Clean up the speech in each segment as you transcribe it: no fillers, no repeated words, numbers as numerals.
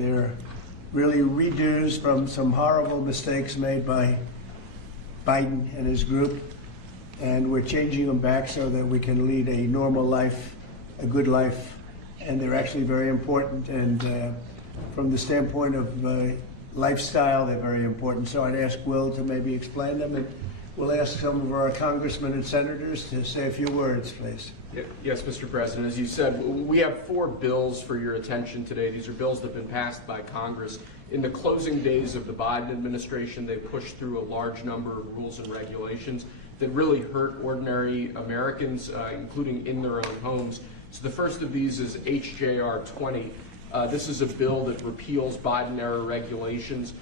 they're really redos from some horrible mistakes made by Biden and his group, and we're changing them back so that we can lead a normal life, a good life, and they're actually very important, and from the standpoint of lifestyle, they're very important. So I'd ask Will to maybe explain them, and we'll ask some of our congressmen and senators to say a few words, please. Yes, Mr. President. As you said, we have 4 bills for your attention today. These are bills that have been passed by Congress. In the closing days of the Biden administration, they pushed through a large number of rules and regulations that really hurt ordinary Americans, including in their own homes. So the first of these is HJR 20. This is a bill that repeals Biden-era regulations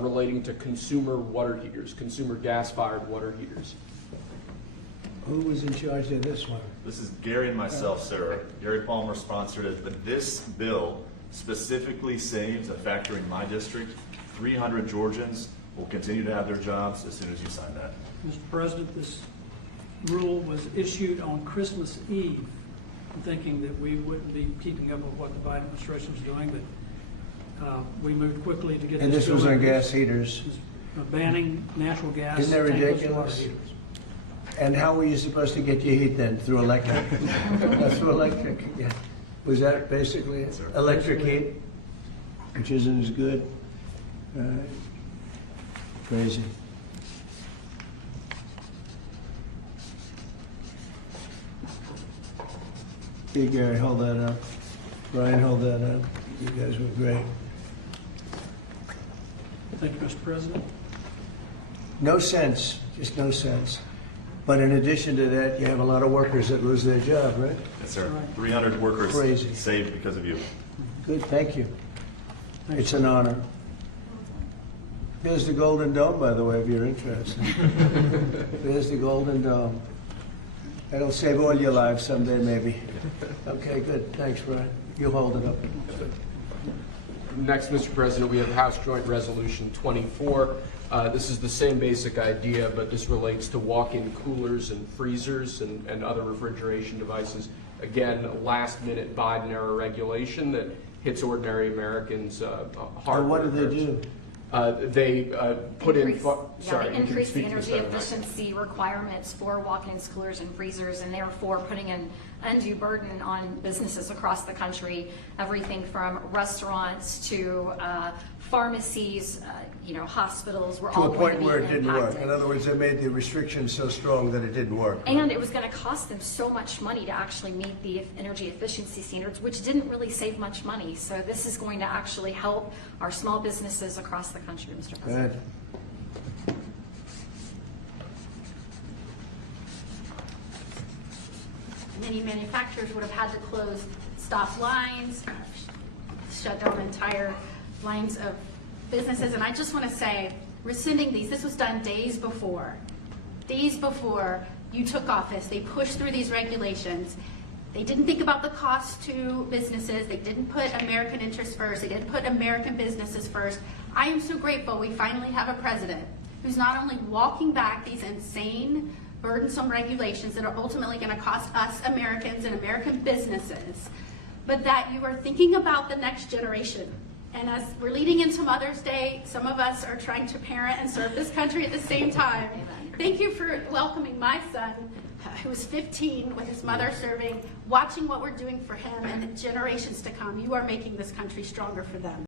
relating to consumer water heaters, consumer gas-fired water heaters. Who was in charge of this one? This is Gary and myself, sir. Gary Palmer sponsored it, but this bill specifically saves a factory in my district. 300 Georgians will continue to have their jobs as soon as you sign that. Mr. President, this rule was issued on Christmas Eve, thinking that we wouldn't be keeping up with what the Biden administration was doing, but we moved quickly to get And this was on gas heaters. banning natural gas. Isn't that tankless ridiculous? water heaters. And how were you supposed to get your heat then? Through electric? Through electric, yeah. Was that basically it? Yes, sir. Electric heat, which isn't as good? Crazy. Hey, Gary, hold that up. Brian, hold that up. You guys were great. Thank you, Mr. President. No sense, just no sense. But in addition to that, you have a lot of workers that lose their job, right? Yes, sir. Right. 300 workers Crazy. saved because of you. Good, thank you. It's an honor. There's the Golden Dome, by the way, if you're interested. There's the Golden Dome. That'll save all your lives someday, maybe. Okay, good. Thanks, Brian. You hold it up. Next, Mr. President, we have House Joint Resolution 24. This is the same basic idea, but this relates to walk-in coolers and freezers and other refrigeration devices. Again, a last-minute Biden-era regulation that hits ordinary Americans hard. And what do they do? They put increase, sorry, they you can increase the speak to energy Senator. efficiency requirements for walk-ins, coolers, and freezers, and therefore putting an undue burden on businesses across the country. Everything from restaurants to pharmacies, hospitals. We're To all a going point to be where it didn't work. impacted. In other words, they made the restrictions so strong that it didn't work. And it was going to cost them so much money to actually meet the energy efficiency standards, which didn't really save much money. So this is going to actually help our small businesses across the country, Mr. President. Good. Many manufacturers would have had to stop lines, shut down entire lines of businesses. And I just want to say, rescinding these, this was done days before you took office. They pushed through these regulations. They didn't think about the cost to businesses. They didn't put American interests first. They didn't put American businesses first. I am so grateful we finally have a president who's not only walking back these insane, burdensome regulations that are ultimately going to cost us Americans and American businesses, but that you are thinking about the next generation. And as we're leading into Mother's Day, some of us are trying to parent and serve this country at the same time. Thank you for welcoming my son, who is 15, with his mother serving, watching what we're doing for him and the generations to come. You are making this country stronger for them.